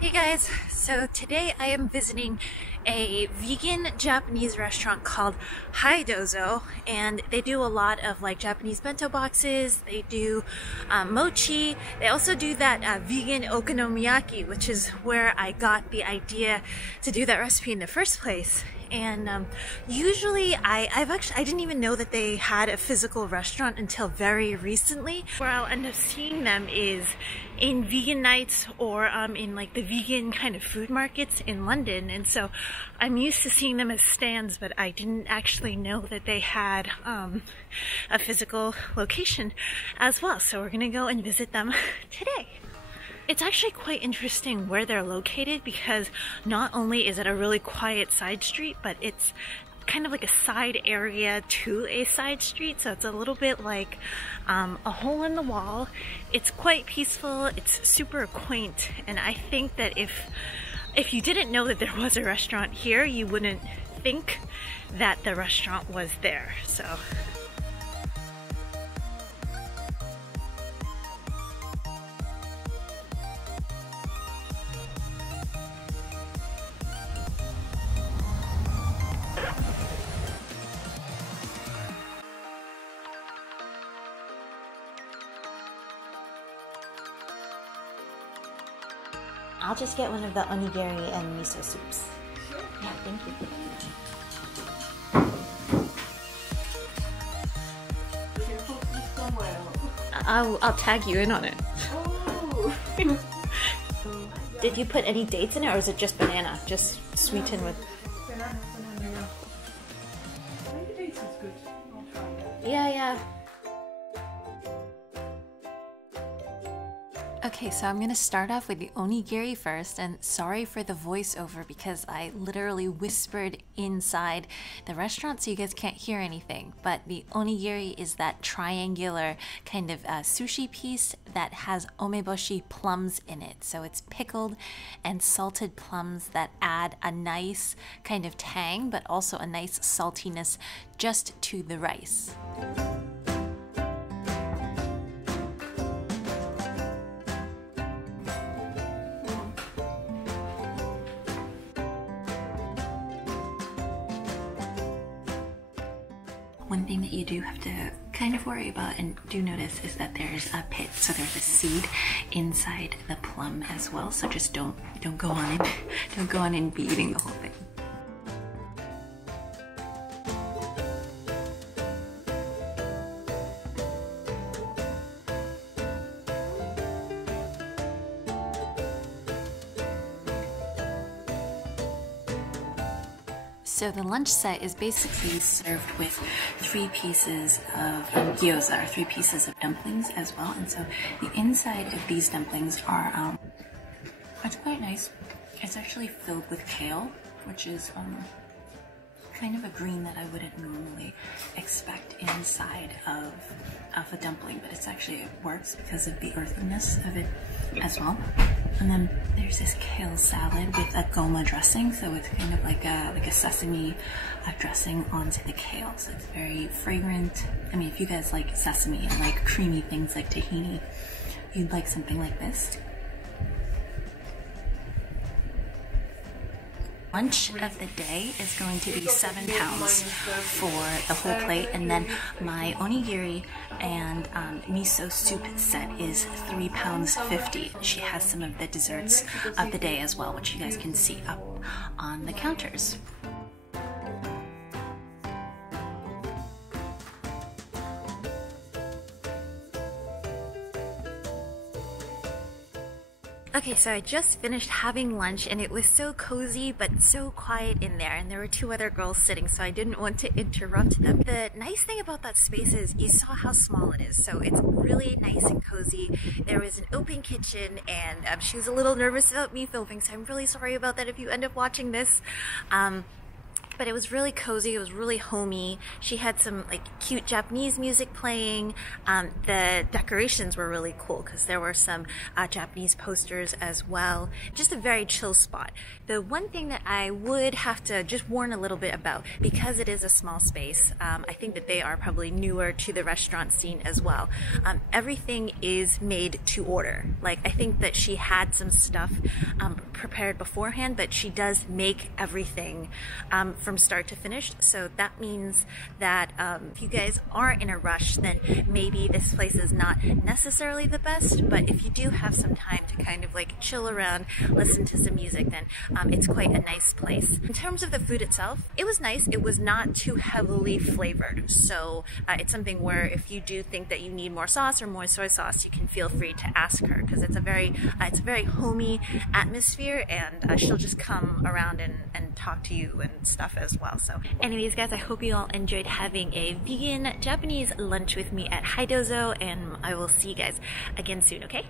Hey guys, so today I am visiting a vegan Japanese restaurant called Dozo, and they do a lot of like Japanese bento boxes. They do mochi. They also do that vegan okonomiyaki, which is where I got the idea to do that recipe in the first place. And usually I didn't even know that they had a physical restaurant until very recently. Where I'll end up seeing them is in vegan nights or in like the vegan kind of food markets in London. And so I'm used to seeing them as stands, but I didn't actually know that they had a physical location as well. So we're gonna go and visit them today. It's actually quite interesting where they're located because not only is it a really quiet side street, but it's kind of like a side area to a side street. So it's a little bit like a hole in the wall. It's quite peaceful. It's super quaint. And I think that if you didn't know that there was a restaurant here, you wouldn't think that the restaurant was there. So. I'll just get one of the onigiri and miso soups. Sure. Yeah, thank you. I'll tag you in on it. Oh. Did you put any dates in it, or is it just banana? Just sweetened with... Banana. I think the dates is good. I'll try it. Yeah. Okay, so I'm gonna start off with the onigiri first, and sorry for the voiceover because I literally whispered inside the restaurant so you guys can't hear anything. But the onigiri is that triangular kind of sushi piece that has omeboshi plums in it. So it's pickled and salted plums that add a nice kind of tang, but also a nice saltiness just to the rice. One thing that you do have to kind of worry about and do notice is that there's a pit, so there's a seed inside the plum as well. So just don't go on and be eating the whole thing. So the lunch set is basically served with 3 pieces of gyoza, or 3 pieces of dumplings as well. And so the inside of these dumplings are, it's quite nice. It's actually filled with kale, which is kind of a green that I wouldn't normally expect inside of a dumpling, but it works because of the earthiness of it as well. And then there's this kale salad with a goma dressing, so it's kind of like a sesame dressing onto the kale. So it's very fragrant. I mean, if you guys like sesame and like creamy things like tahini, you'd like something like this. Lunch of the day is going to be £7 for the whole plate, and then my onigiri and miso soup set is £3.50. She has some of the desserts of the day as well, which you guys can see up on the counters. Okay, so I just finished having lunch and it was so cozy but so quiet in there, and there were 2 other girls sitting, so I didn't want to interrupt them. The nice thing about that space is you saw how small it is, so it's really nice and cozy. There was an open kitchen, and she was a little nervous about me filming, so I'm really sorry about that if you end up watching this. but it was really cozy. It was really homey. She had some like cute Japanese music playing. The decorations were really cool because there were some Japanese posters as well. Just a very chill spot. The one thing that I would have to just warn a little bit about, because it is a small space, I think that they are probably newer to the restaurant scene as well. Everything is made to order. Like, I think that she had some stuff prepared beforehand, but she does make everything from start to finish. So that means that if you guys aren't in a rush, then maybe this place is not necessarily the best, but if you do have some time to kind of like chill around, listen to some music, then it's quite a nice place. In terms of the food itself, it was nice. It was not too heavily flavored, so it's something where if you do think that you need more sauce or more soy sauce, you can feel free to ask her, because it's a very homey atmosphere, and she'll just come around and talk to you and stuff as well. So anyways guys, I hope you all enjoyed having a vegan Japanese lunch with me at Dozo, and I will see you guys again soon, okay?